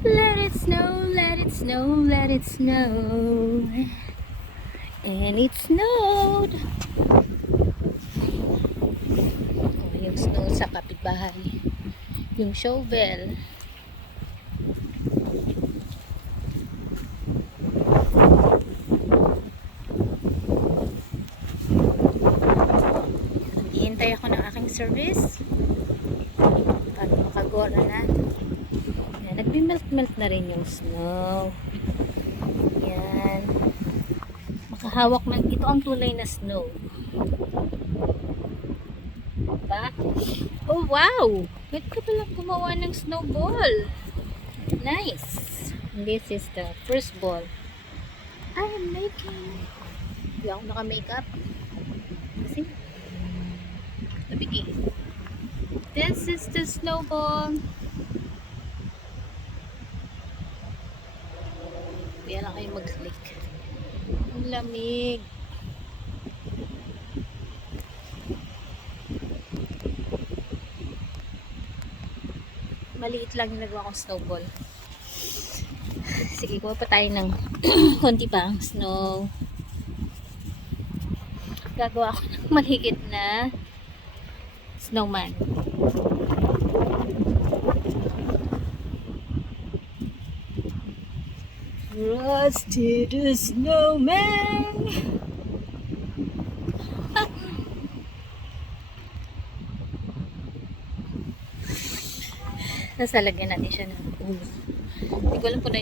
Let it snow, let it snow, let it snow. And it snowed. Oh, yung snow sa kapitbahay. Yung shovel. Hihintay ako ng aking service. Para makagora na. Yan, nagbi-melt-melt na rin yung snow. Yan. Makahawak man. Ito ang tunay na snow. Diba? Oh, wow! Pwede ka palang gumawa ng snowball. Nice! This is the first ball I am making. Hindi ako naka-makeup. Kasi, nabigay. This is the snowball. Kaya lang kayo mag-click. Ang lamig. Maliit lang yung nagawa kong snowball. Sige, kuha pa tayo ng konti pang snow. Gagawa ako ng maliit na snowman. Frosty the Snowman. Tapos lalagyan natin siya ng ulo. Hindi ko alam kung